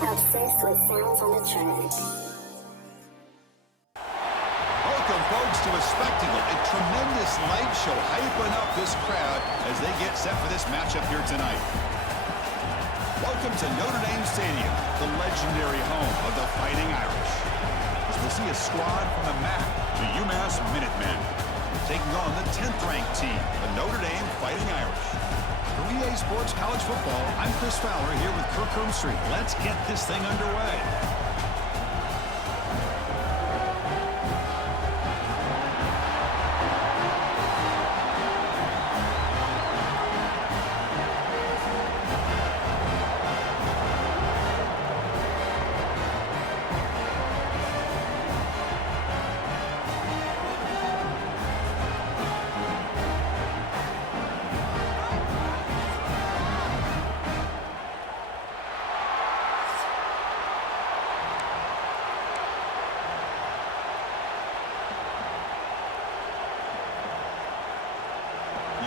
Obsessed with sounds on the track. Welcome, folks, to a spectacle, a tremendous light show hyping up this crowd as they get set for this matchup here tonight. Welcome to Notre Dame Stadium, the legendary home of the Fighting Irish. As we'll see a squad from the MAC, the UMass Minutemen, taking on the 10th-ranked team, the Notre Dame Fighting Irish. For EA Sports College Football, I'm Chris Fowler here with Kirk Street. Let's get this thing underway.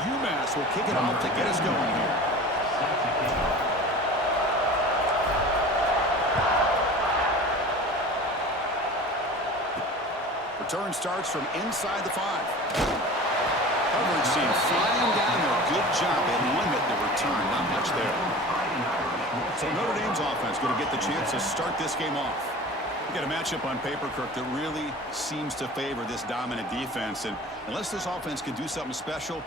UMass will kick it off to get us going here. Return starts from inside the 5. Coverage team flying down there. Good job. They limit the return. Not much there. So Notre Dame's offense going to get the chance to start this game off. We got a matchup on paper, Kirk, that really seems to favor this dominant defense. And unless this offense can do something special,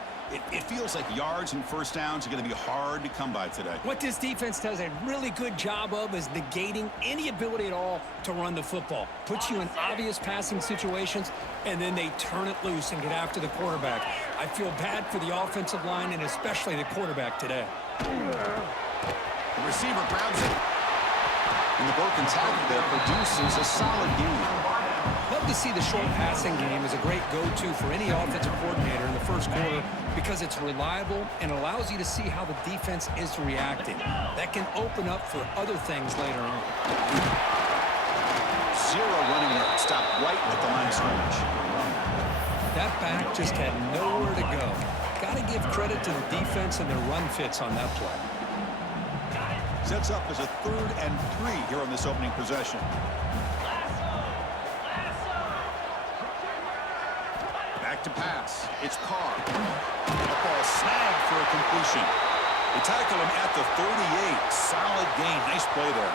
it feels like yards and first downs are going to be hard to come by today. What this defense does a really good job of is negating any ability at all to run the football. Puts you in obvious passing situations, and then they turn it loose and get after the quarterback. I feel bad for the offensive line and especially the quarterback today. The receiver grabs it. And the broken tackle there produces a solid game. Love to see the short passing game as a great go-to for any offensive coordinator in the first quarter because it's reliable and allows you to see how the defense is reacting. That can open up for other things later on. Zero running room. Stopped right at the line of scrimmage. That back just had nowhere to go. Got to give credit to the defense and their run fits on that play. Sets up as a 3rd and 3 here on this opening possession. Back to pass. It's Carr. The ball snagged for a completion. They tackle him at the 38. Solid gain. Nice play there.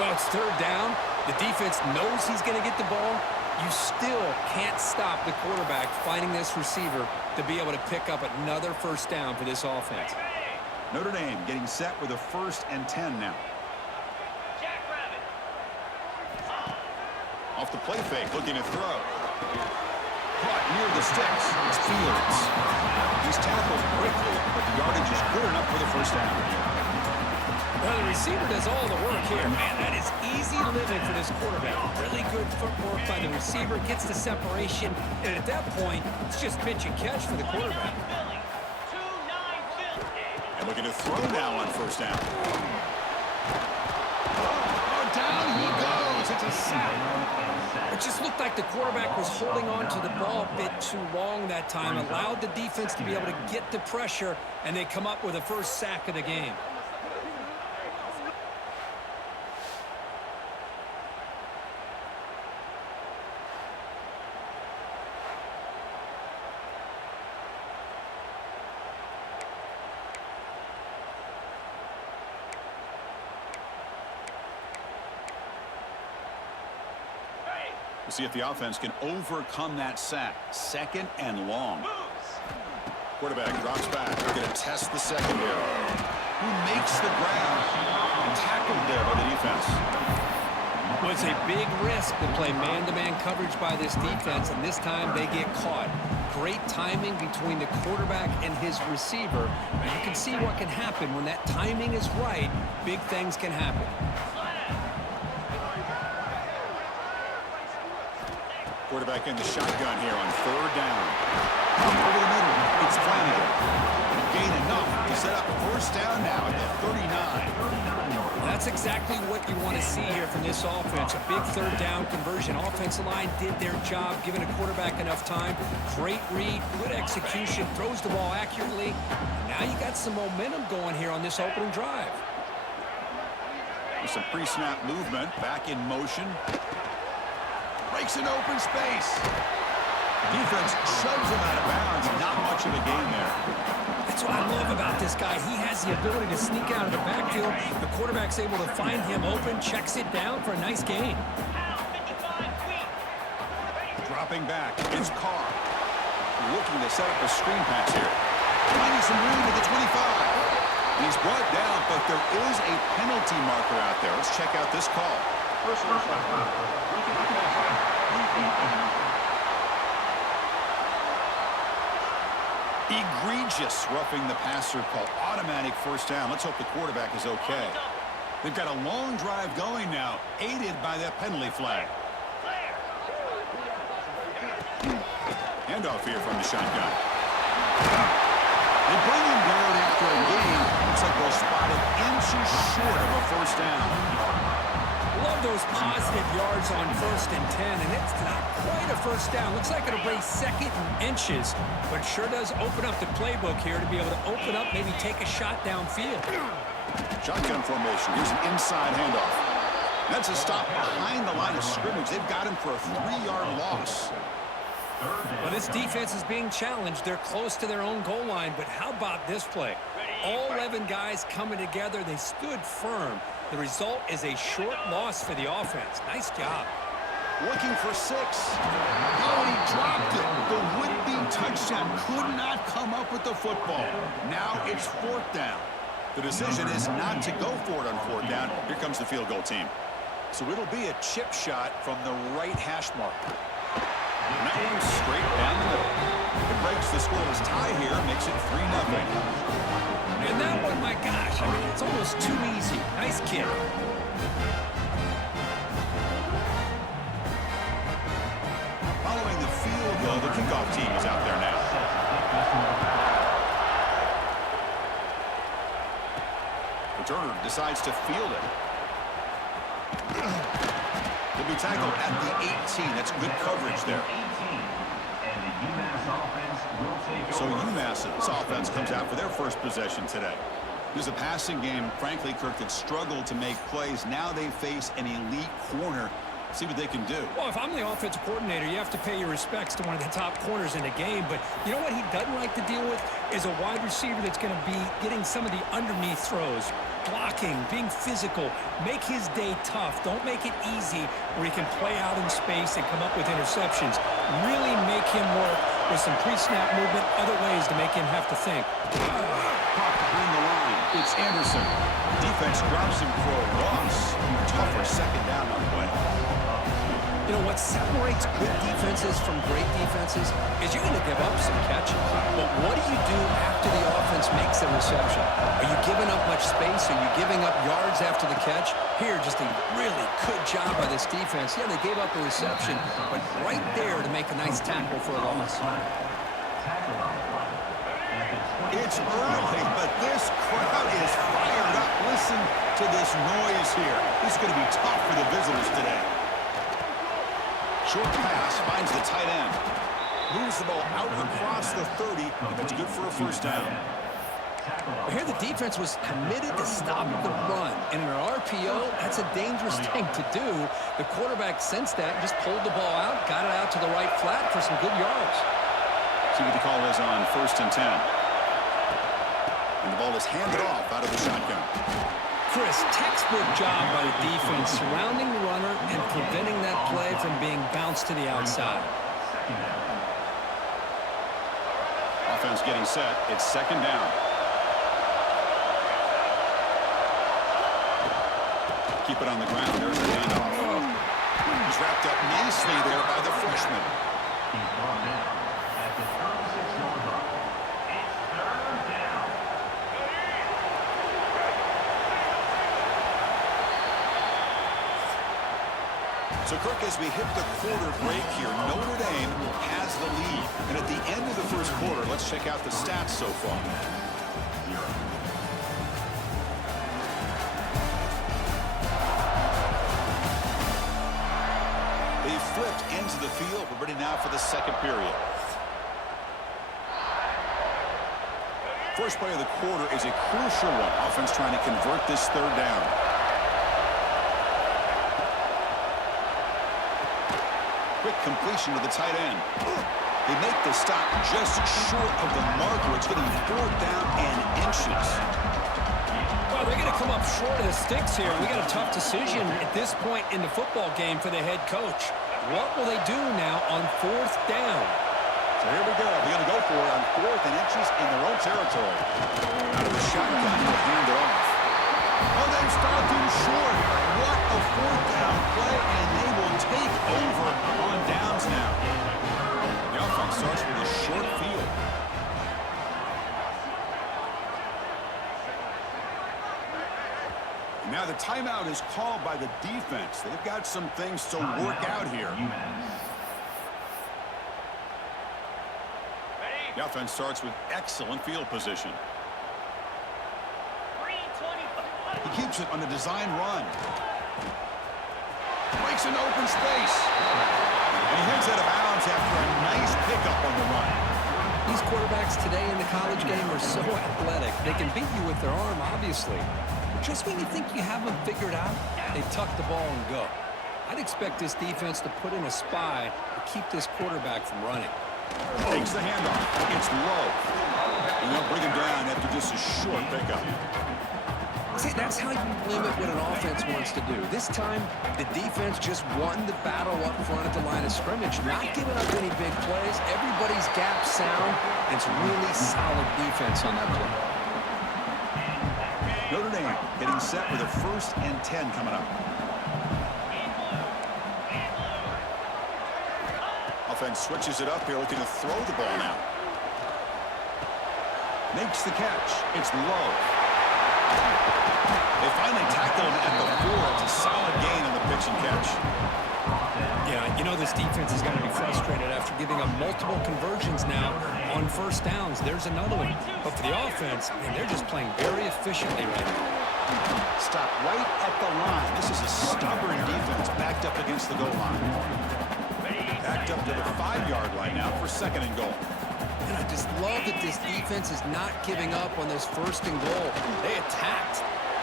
Well, it's 3rd down. The defense knows he's going to get the ball. You still can't stop the quarterback finding this receiver to be able to pick up another first down for this offense. Notre Dame getting set with a 1st and 10 now. Off the play fake, looking to throw. Caught near the sticks. It's Fields. He's tackled quickly, but the yardage is good enough for the first down. Well, the receiver does all the work here. Man, that is easy living for this quarterback. Really good footwork by the receiver. Gets the separation, and at that point, it's just pitch and catch for the quarterback. And looking to throw now on first down. Oh, down he goes. It's a sack. It just looked like the quarterback was holding on to the ball a bit too long that time. Allowed the defense to be able to get the pressure, and they come up with the first sack of the game. We'll see if the offense can overcome that sack. 2nd and long. Quarterback drops back. They're going to test the secondary. Who makes the grab? Tackled there by the defense. Well, it's a big risk to play man-to-man coverage by this defense, and this time they get caught. Great timing between the quarterback and his receiver. You can see what can happen when that timing is right. Big things can happen. Quarterback in the shotgun here on 3rd down. Over the middle, it's Flanagan. Gain enough to set up a first down now at the 39. That's exactly what you want to see here from this offense. A big 3rd down conversion. Offensive line did their job, giving a quarterback enough time. Great read, good execution, throws the ball accurately. Now you got some momentum going here on this opening drive. With some pre-snap movement, back in motion. Breaks an open space. Defense shoves him out of bounds. Not much of a gain there. That's what I love about this guy. He has the ability to sneak out of the backfield. The quarterback's able to find him open, checks it down for a nice gain. Dropping back, it's Carr. Looking to set up a screen pass here. Finding some room at the 25. And he's brought down, but there is a penalty marker out there. Let's check out this call. Egregious roughing the passer call. Automatic first down. Let's hope the quarterback is okay. They've got a long drive going now, aided by that penalty flag. Handoff here from the shotgun. They bring him down after a gain. Looks like they'll spot it inches short of a first down. Love those positive yards on 1st and 10, and it's not quite a first down. Looks like it'll bring 2nd and inches, but sure does open up the playbook here to be able to open up, maybe take a shot downfield. Shotgun formation. Here's an inside handoff. That's a stop behind the line of scrimmage. They've got him for a 3-yard loss. Well, this defense is being challenged. They're close to their own goal line, but how about this play? All 11 guys coming together. They stood firm. The result is a short loss for the offense. Nice job. Looking for 6. Oh, he dropped it. The would-be touchdown could not come up with the football. Now it's 4th down. The decision is not to go for it on 4th down. Here comes the field goal team. So it'll be a chip shot from the right hash mark. And that one's straight down the middle. It breaks the scoreless tie here, makes it 3-0. And that one, my gosh, I mean, it's almost too easy. Nice kick. Following the field goal, the kickoff team is out there now. Returner decides to field it. He'll be tackled at the 18. That's good coverage there. So UMass's offense comes out for their first possession today. There's a passing game, frankly, Kirk, that struggled to make plays. Now they face an elite corner. See what they can do. Well, if I'm the offensive coordinator, you have to pay your respects to one of the top corners in the game. But you know what he doesn't like to deal with is a wide receiver that's going to be getting some of the underneath throws, blocking, being physical. Make his day tough. Don't make it easy where he can play out in space and come up with interceptions. Really make him work with some pre-snap movement, other ways to make him have to think. Pop in the line. It's Anderson. Defense drops him for a loss. Tougher 2nd down on the way. You know, what separates good defenses from great defenses is you're going to give up some catches. But what do you do after the offense makes the reception? Are you giving up much space? Are you giving up yards after the catch? Here, just a really good job by this defense. Yeah, they gave up a reception, but right there to make a nice tackle for a loss. It's early, but this crowd is fired up. Listen to this noise here. This is going to be tough for the visitors today. Short pass finds the tight end. Moves the ball out across the 30, and that's good for a first down. Here the defense was committed to stop the run. And in an RPO, that's a dangerous thing to do. The quarterback sensed that, just pulled the ball out, got it out to the right flat for some good yards. See what the call is on 1st and 10. And the ball is handed off out of the shotgun. Chris, textbook job by the defense, surrounding the runner and preventing that play from being bounced to the outside. Offense getting set. It's 2nd down. Keep it on the ground. There's a handoff. He's wrapped up nicely there by the freshman. So, Kirk, as we hit the quarter break here, Notre Dame has the lead. And at the end of the first quarter, let's check out the stats so far. They flipped into the field. We're ready now for the 2nd period. First play of the quarter is a crucial one. Offense trying to convert this 3rd down. quick completion to the tight end. They make the stop just short of the marker. It's going to be 4th down and inches. Well, they're going to come up short of the sticks here. We got a tough decision at this point in the football game for the head coach. What will they do now on 4th down? So here we go. They're going to go for it on 4th and inches in their own territory. Out of the shotgun, he'll hand it off. Oh, they've stopped him short. What a 4th down play, and they will take over on downs now. The offense starts with a short field. Now the timeout is called by the defense. They've got some things to work out here. The offense starts with excellent field position. He keeps it on the design run. Breaks an open space. And he heads out of bounds after a nice pickup on the run. These quarterbacks today in the college game are so athletic. They can beat you with their arm, obviously. But just when you think you have them figured out, they tuck the ball and go. I'd expect this defense to put in a spy to keep this quarterback from running. Takes the handoff. It's low. And they'll bring him down after just a short pickup. See, that's how you limit what an offense wants to do. This time, the defense just won the battle up front at the line of scrimmage, not giving up any big plays. Everybody's gap sound. It's really solid defense on that play. Notre Dame getting set with a 1st and 10 coming up. Offense switches it up here, looking to throw the ball now. Makes the catch. It's low. They finally tackle him at the 4. It's a solid gain on the pitch and catch. Yeah, you know this defense is going to be frustrated after giving up multiple conversions now on 1st downs. There's another one. But for the offense, man, they're just playing very efficiently right now. Stop right at the line. This is a stubborn defense backed up against the goal line. Backed up to the 5-yard line now for 2nd and goal. And I just love that this defense is not giving up on this 1st and goal. They attacked.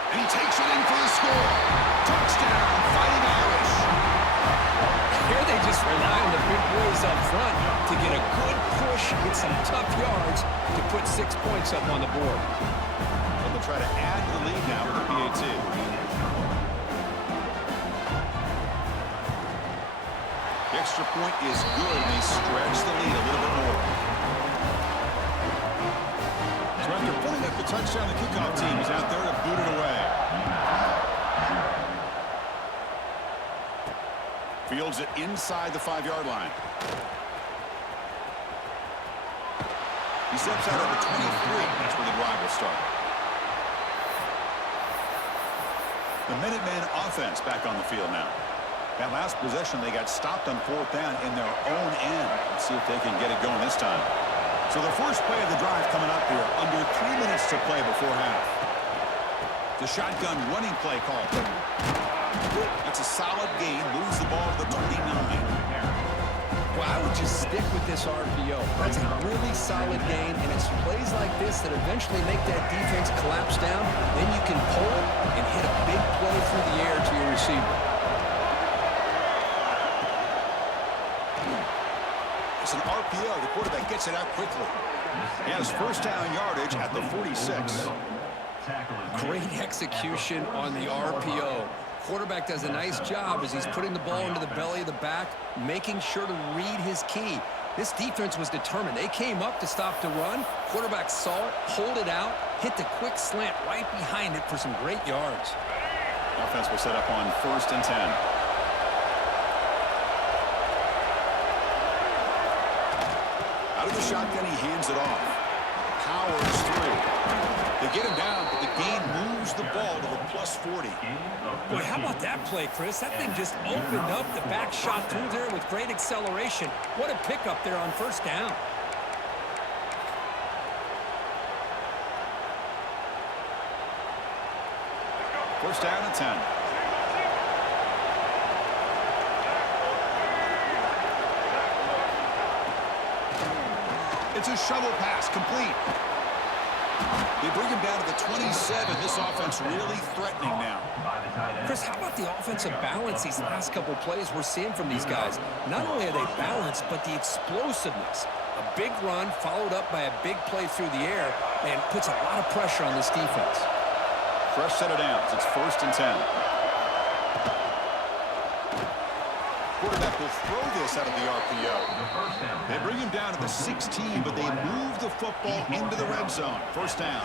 And he takes it in for the score. Touchdown, Fighting Irish. Here they just rely on the big boys up front to get a good push, get some tough yards to put 6 points up on the board. Well, they'll try to add to the lead now with the PAT. The extra point is good, and they stretch the lead a little bit more. So after putting up the touchdown, the kickoff team is out there to boot it away. Fields it inside the 5-yard line. He steps out at the 23. That's where the drive will start. The Minutemen offense back on the field now. That last possession, they got stopped on 4th down in their own end. Let's see if they can get it going this time. So the first play of the drive coming up here, under 3 minutes to play before half. The shotgun running play call. That's a solid gain, moves the ball to the 29. Well, I would just stick with this RPO. That's a really solid gain, and it's plays like this that eventually make that defense collapse down. Then you can pull it and hit a big play through the air to your receiver. It's an RPO. The quarterback gets it out quickly. He has 1st down yardage at the 46. Great execution on the RPO. Quarterback does a nice job as he's putting the ball into the belly of the back, making sure to read his key. This defense was determined. They came up to stop the run. Quarterback saw it, pulled it out, hit the quick slant right behind it for some great yards. Offense will set up on 1st and 10. Out of the shotgun, he hands it off. Powers through. They get him down, but the gain moves the ball to the +40. Boy, how about that play, Chris? That thing just opened up the back shot through there with great acceleration. What a pickup there on 1st down. First down and 10. It's a shovel pass, complete. They bring him down to the 27. This offense really threatening now. Chris, how about the offensive balance these last couple plays we're seeing from these guys? Not only are they balanced, but the explosiveness. A big run followed up by a big play through the air and puts a lot of pressure on this defense. Fresh set of downs. It's 1st and 10. Quarterback will throw this out of the RPO. They bring him down to the 16, but they move the football into the red zone. 1st down.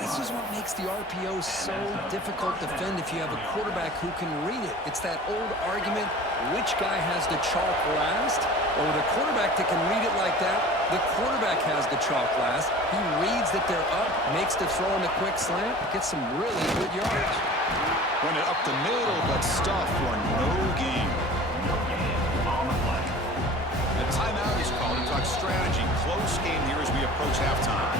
This is what makes the RPO so difficult to defend if you have a quarterback who can read it. It's that old argument, which guy has the chalk last? Or with a quarterback that can read it like that, the quarterback has the chalk last. He reads that they're up, makes the throw in a quick slant, gets some really good yards. Run it up the middle, but stuff for no gain. A timeout is called to talk strategy. Close game here as we approach halftime.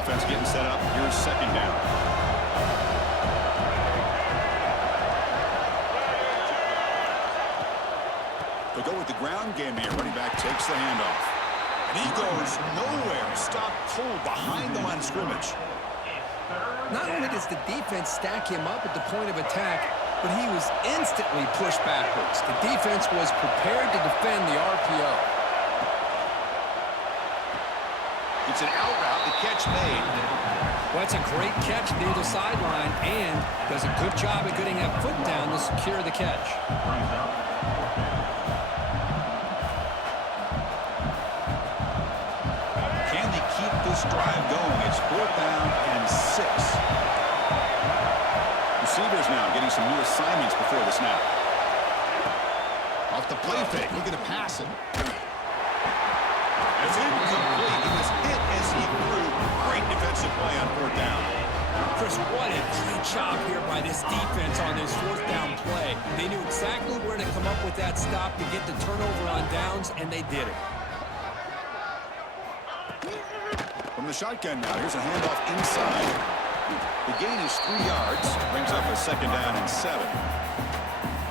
Offense getting set up. Here's 2nd down. They go with the ground game here. Running back takes the handoff. And he goes nowhere. Stopped cold behind the line of scrimmage. Not only does the defense stack him up at the point of attack, but he was instantly pushed backwards. The defense was prepared to defend the RPO. It's an out route. The catch made. Well, it's a great catch near the sideline and does a good job at getting that foot down to secure the catch. This drive going. It's 4th down and 6. Receivers now getting some new assignments before the snap. Off the play fake. Looking to pass it. It's incomplete. He was hit as he threw. Great defensive play on 4th down. Chris, what a great job here by this defense on this 4th down play. They knew exactly where to come up with that stop to get the turnover on downs, and they did it. From the shotgun now, here's a handoff inside. The gain is 3 yards. Brings up a 2nd down and 7.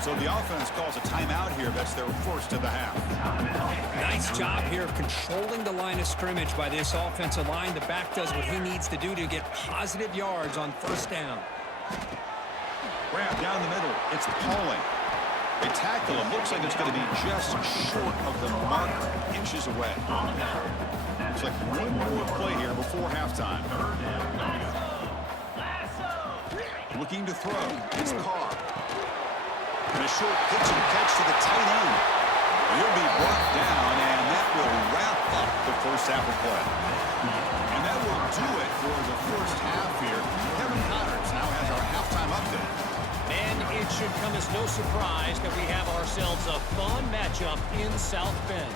So the offense calls a timeout here. That's their 1st of the half. Nice job here of controlling the line of scrimmage by this offensive line. The back does what he needs to do to get positive yards on 1st down. Grab down the middle. It's Pauling. They tackle him. Looks like it's going to be just short of the mark, inches away. Looks like one more play here before halftime. Looking to throw. It's Carr. And a short pitch and catch to the tight end. He'll be brought down, and that will wrap up the 1st half of play. And that will do it for the 1st half here. Kevin Connors now has our halftime update. And it should come as no surprise that we have ourselves a fun matchup in South Bend.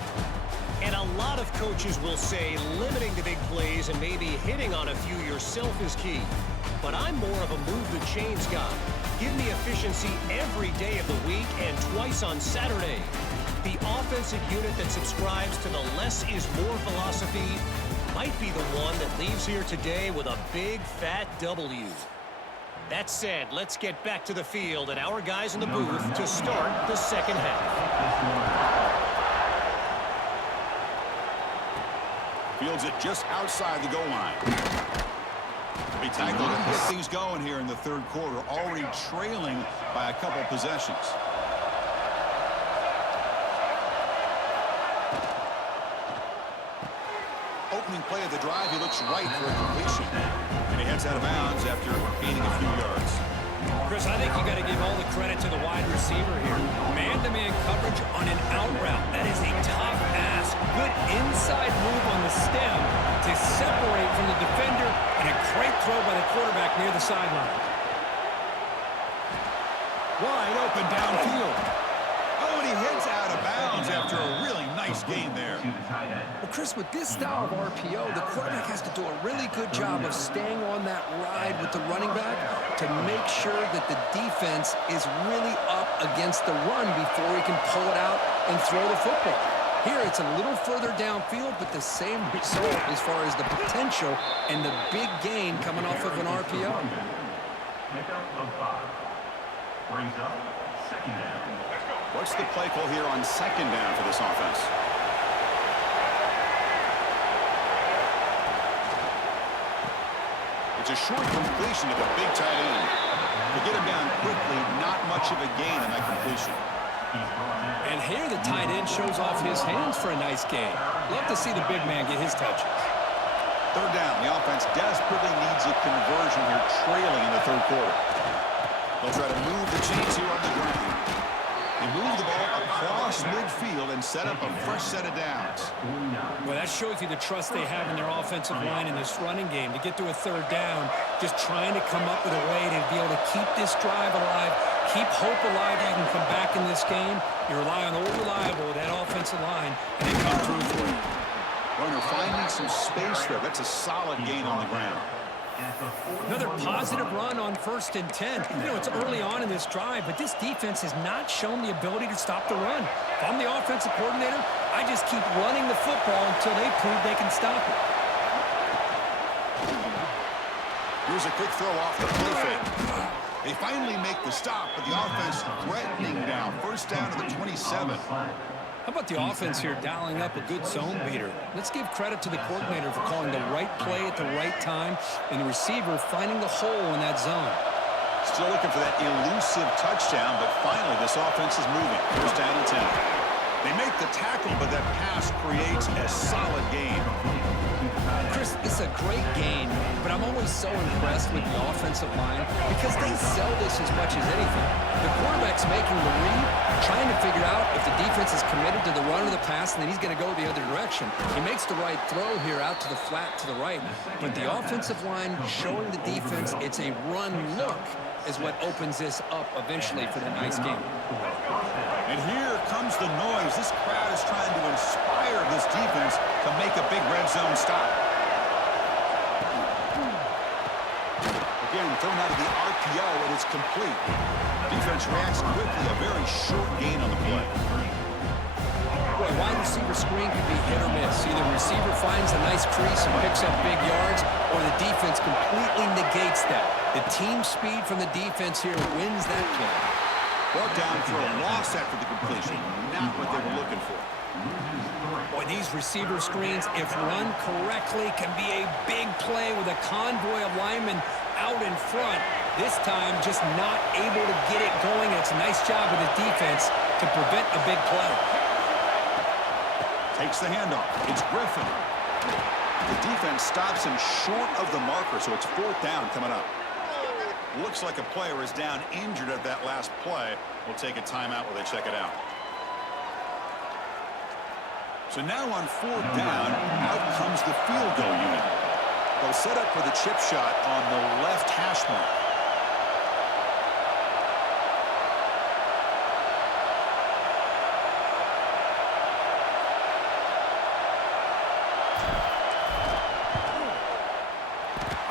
And a lot of coaches will say limiting the big plays and maybe hitting on a few yourself is key. But I'm more of a move the chains guy. Give me efficiency every day of the week and twice on Saturday. The offensive unit that subscribes to the less is more philosophy might be the one that leaves here today with a big fat W. That said, let's get back to the field and our guys in the booth to start the 2nd half. Fields it just outside the goal line. He tackled and get things going here in the 3rd quarter, already trailing by a couple possessions. Opening play of the drive, he looks right for a completion. And he heads out of bounds after gaining a few yards. Chris, I think you got to give all the credit to the wide receiver here. Man-to-man coverage on an out route. That is a tough ask. Good inside move on the stem to separate from the defender, and a great throw by the quarterback near the sideline. Wide open downfield. Oh, and he heads out of bounds after a really nice gain there. Well, Chris, with this style of RPO, the quarterback has to do a really good job of staying on that ride with the running back to make sure that the defense is really up against the run before he can pull it out and throw the football. Here, it's a little further downfield, but the same result as far as the potential and the big gain coming off of an RPO. Pickup of 5. Brings up second down. What's the play call here on second down for this offense? It's a short completion to the big tight end. To get him down quickly, not much of a gain on that completion. And here the tight end shows off his hands for a nice gain. Love to see the big man get his touches. Third down. The offense desperately needs a conversion here, trailing in the third quarter. They'll try to move the chains here on the ground. They move the ball across midfield and set up a fresh set of downs. Well, that shows you the trust they have in their offensive line in this running game. To get to a third down, just trying to come up with a way to be able to keep this drive alive, keep hope alive that you can come back in this game. You rely on old reliable, that offensive line, and they come through for you. Runner finding some space there. That's a solid gain on the ground. Another positive run on 1st and 10. You know, it's early on in this drive, but this defense has not shown the ability to stop the run. If I'm the offensive coordinator, I just keep running the football until they prove they can stop it. Here's a quick throw off the play fake. They finally make the stop, but the offense threatening now. First down to the 27. How about the offense here dialing up a good zone beater? Let's give credit to the coordinator for calling the right play at the right time and the receiver finding the hole in that zone. Still looking for that elusive touchdown, but finally this offense is moving. First down and 10. They make the tackle, but that pass creates a solid gain. Chris, it's a great game, but I'm always so impressed with the offensive line because they sell this as much as anything. The quarterback's making the read, trying to figure out if the defense is committed to the run or the pass, and then he's going to go the other direction. He makes the right throw here out to the flat to the right, but the offensive line showing the defense it's a run look is what opens this up eventually for the nice game. And here comes the noise. This crowd is trying to inspire this defense to make a big red zone stop. Again, thrown out of the RPO, and it's complete. Defense reacts quickly, a very short gain on the play. Boy, wide receiver screen can be hit or miss. Either receiver finds a nice crease and picks up big yards, or the defense completely negates that. The team speed from the defense here wins that play. Brought down for a loss after the completion. Not what they were looking for. Boy, these receiver screens, if run correctly, can be a big play with a convoy of linemen out in front. This time, just not able to get it going. It's a nice job of the defense to prevent a big play. Takes the handoff. It's Griffin. The defense stops him short of the marker, so it's fourth down coming up. Looks like a player is down injured at that last play. We'll take a timeout while they check it out. So now on fourth down, out comes the field goal unit. They'll set up for the chip shot on the left hash mark.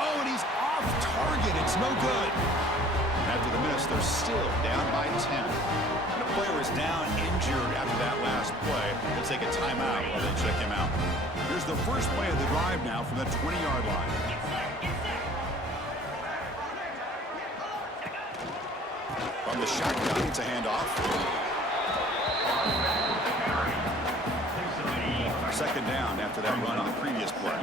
Oh, and he's off target. It's no good. After the miss, they're still down by 10. And the player is down injured after that last play. We'll take a timeout while they check him out. Here's the first play of the drive now from the 20-yard line. From the shotgun, it's a handoff. Second down after that run on the previous play.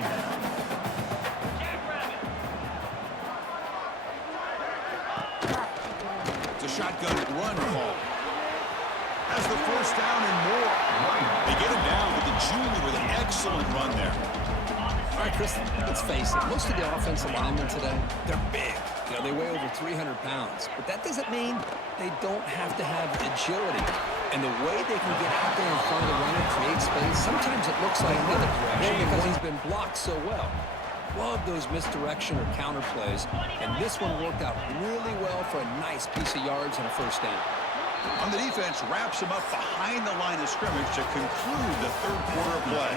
It's a shotgun run call. Has the first down and more. They get him down with the junior with an excellent run there. All right, Chris, let's face it. Most of the offensive linemen today, they're big. You know, they weigh over 300 pounds. But that doesn't mean they don't have to have agility. And the way they can get out there in front of the runner, create space, sometimes it looks like another direction because he's been blocked so well. Love those misdirection or counter plays. And this one worked out really well for a nice piece of yards and a first down. On the defense, wraps him up behind the line of scrimmage to conclude the third quarter play.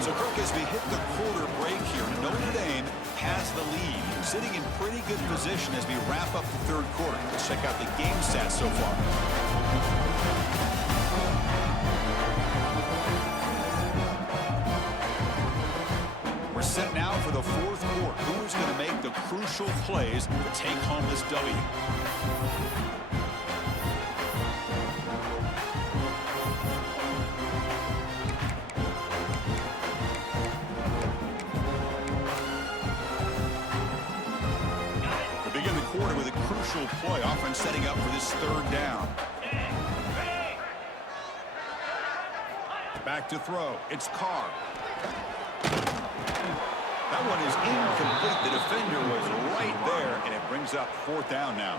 So, Kirk, as we hit the quarter break here, Notre Dame has the lead, sitting in pretty good position as we wrap up the third quarter. Let's check out the game stats so far. We're set now for the fourth quarter. Who's going to make the crucial crucial plays to take home this W. We begin the quarter with a crucial play, offense setting up for this third down. Back to throw. It's Carr. That one is incomplete. The defender was right there, and it brings up fourth down now.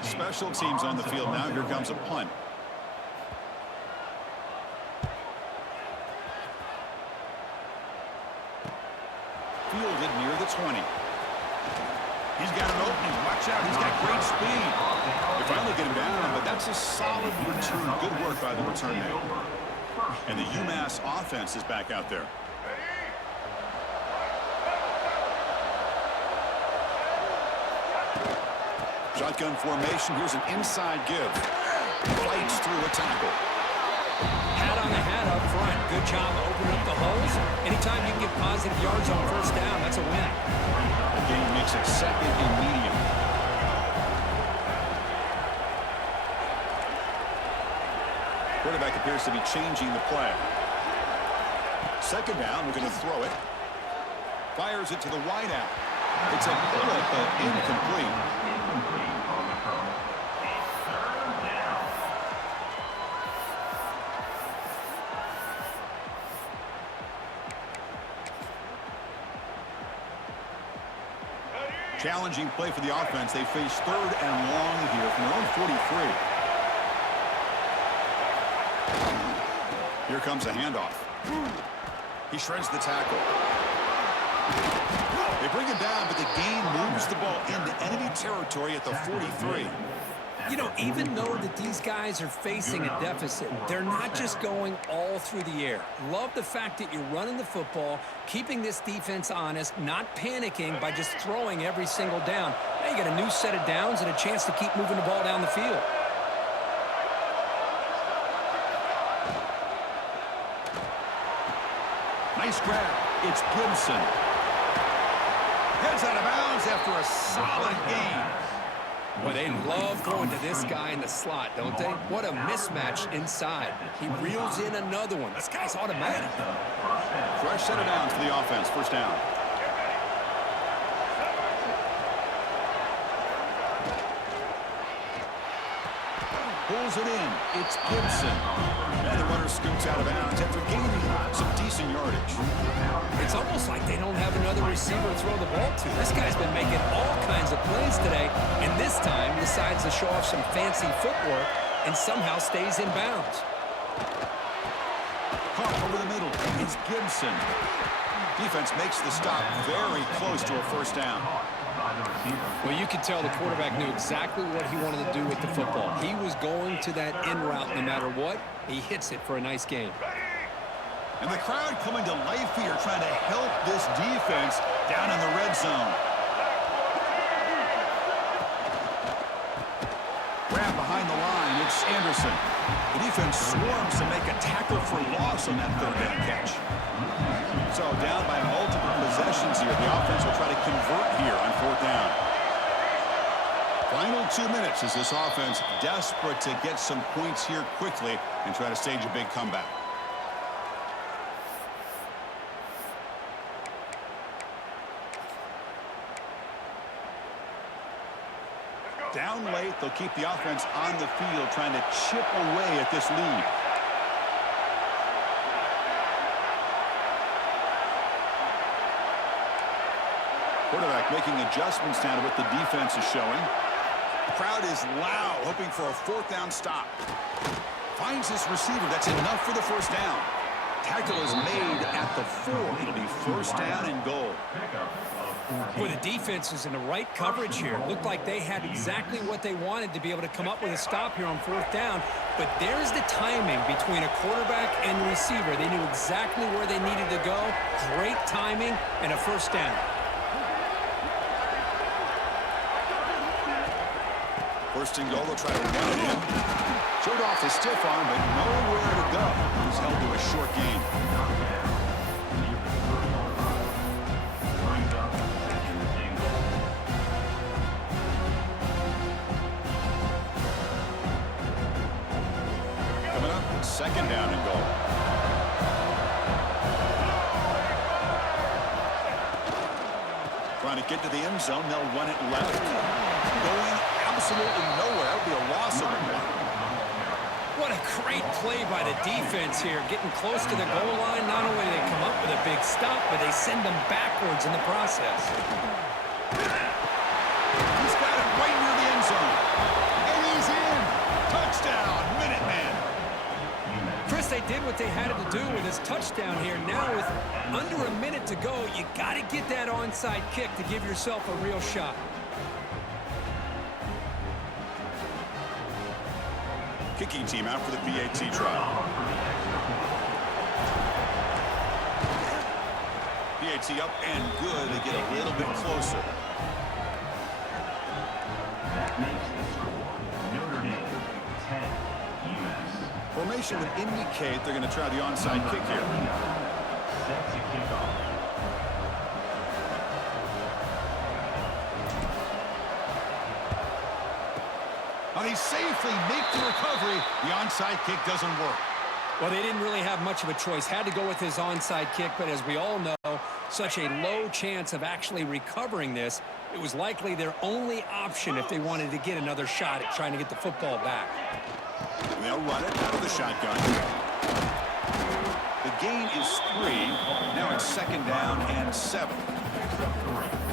Special teams on the field now. Here comes a punt. Fielded near the 20. He's got an opening. Watch out. He's got great speed. They finally get him down, but that's a solid return. Good work by the return man. And the UMass offense is back out there. Shotgun formation. Here's an inside give. Fights through a tackle. Hat on the hat up front. Good job opening up the holes. Anytime you can get positive yards on first down, that's a win. The game makes it second and medium. Quarterback appears to be changing the play. Second down, we're going to throw it. Fires it to the wideout. It's a bullet, but incomplete. Challenging play for the offense. They face third and long here from their own 43. Here comes a handoff. He shreds the tackle. They bring him down, but the game moves the ball into enemy territory at the 43. You know, even though that these guys are facing a deficit, they're not just going all through the air. Love the fact that you're running the football, keeping this defense honest, not panicking by just throwing every single down. Now you got a new set of downs and a chance to keep moving the ball down the field. Nice grab. It's Gibson. Heads out of bounds after a solid game. Well, they love going to this guy in the slot, don't they? What a mismatch inside. He reels in another one. This guy's automatic. Fresh set of downs for the offense. First down. Pulls it in. It's Gibson. And the runner scoots out of bounds after gaining some decent yardage. It's almost like they don't have another receiver to throw the ball to. This guy's been making all kinds of plays today, and this time decides to show off some fancy footwork and somehow stays in bounds. Caught over the middle. It's Gibson. Defense makes the stop very close to a first down. Well, you could tell the quarterback knew exactly what he wanted to do with the football. He was going to that in route no matter what. He hits it for a nice gain. And the crowd coming to life here, trying to help this defense down in the red zone. Grab behind the line. It's Anderson. The defense swarms to make a tackle for loss on that third down catch. So down by multiple possessions here. The offense will try to convert here on fourth down. Final 2 minutes as this offense desperate to get some points here quickly and try to stage a big comeback. Down late, they'll keep the offense on the field trying to chip away at this lead. Quarterback making adjustments now to what the defense is showing. The crowd is loud, hoping for a fourth down stop. Finds his receiver. That's enough for the first down. Tackle is made at the 4. It'll be first down and goal. Boy, the defense is in the right coverage here. Looked like they had exactly what they wanted to be able to come up with a stop here on fourth down. But there's the timing between a quarterback and the receiver. They knew exactly where they needed to go. Great timing and a first down. First and goal, they'll try to run it in. Showed off the stiff arm, but nowhere to go. He's held to a short gain. second down and goal. Trying to get to the end zone. They'll run it left. Going absolutely nowhere. That would be a loss of one. What a great play by the defense here. Getting close to the goal line. Not only do they come up with a big stop, but they send them backwards in the process. He's got it right near the end zone. And he's in. Touchdown, Minutemen. Chris, they did what they had to do with his touchdown here. Now with under a minute to go, you got to get that onside kick to give yourself a real shot. Kicking team out for the PAT trial. PAT up and good. They get a little bit closer. That makes the score Notre Dame 10, UMass. Formation would indicate they're going to try the onside kick here. Set to kick off. Now they safely make the recovery. The onside kick doesn't work. Well, they didn't really have much of a choice. Had to go with his onside kick, but as we all know, such a low chance of actually recovering this. It was likely their only option if they wanted to get another shot at trying to get the football back. They'll run it out of the shotgun. The gain is 3. Now it's second down and 7.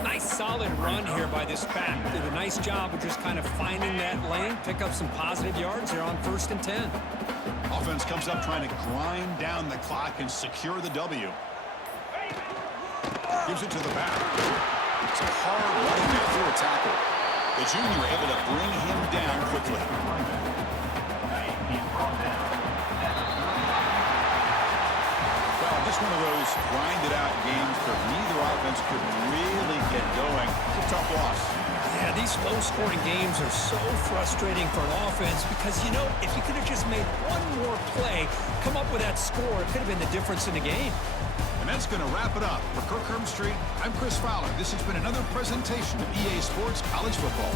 Nice solid run here by this back. Did a nice job of just kind of finding that lane, pick up some positive yards here on 1st and 10. Offense comes up trying to grind down the clock and secure the W. Gives it to the back. It's a hard running back through a tackle. The junior able to bring him down quickly. Well, just one of those grinded-out games where neither offense could really get going. It's a tough loss. Yeah, these low-scoring games are so frustrating for an offense because, you know, if you could have just made one more play, come up with that score, it could have been the difference in the game. And that's going to wrap it up. For Kirk Street, I'm Chris Fowler. This has been another presentation of EA Sports College Football.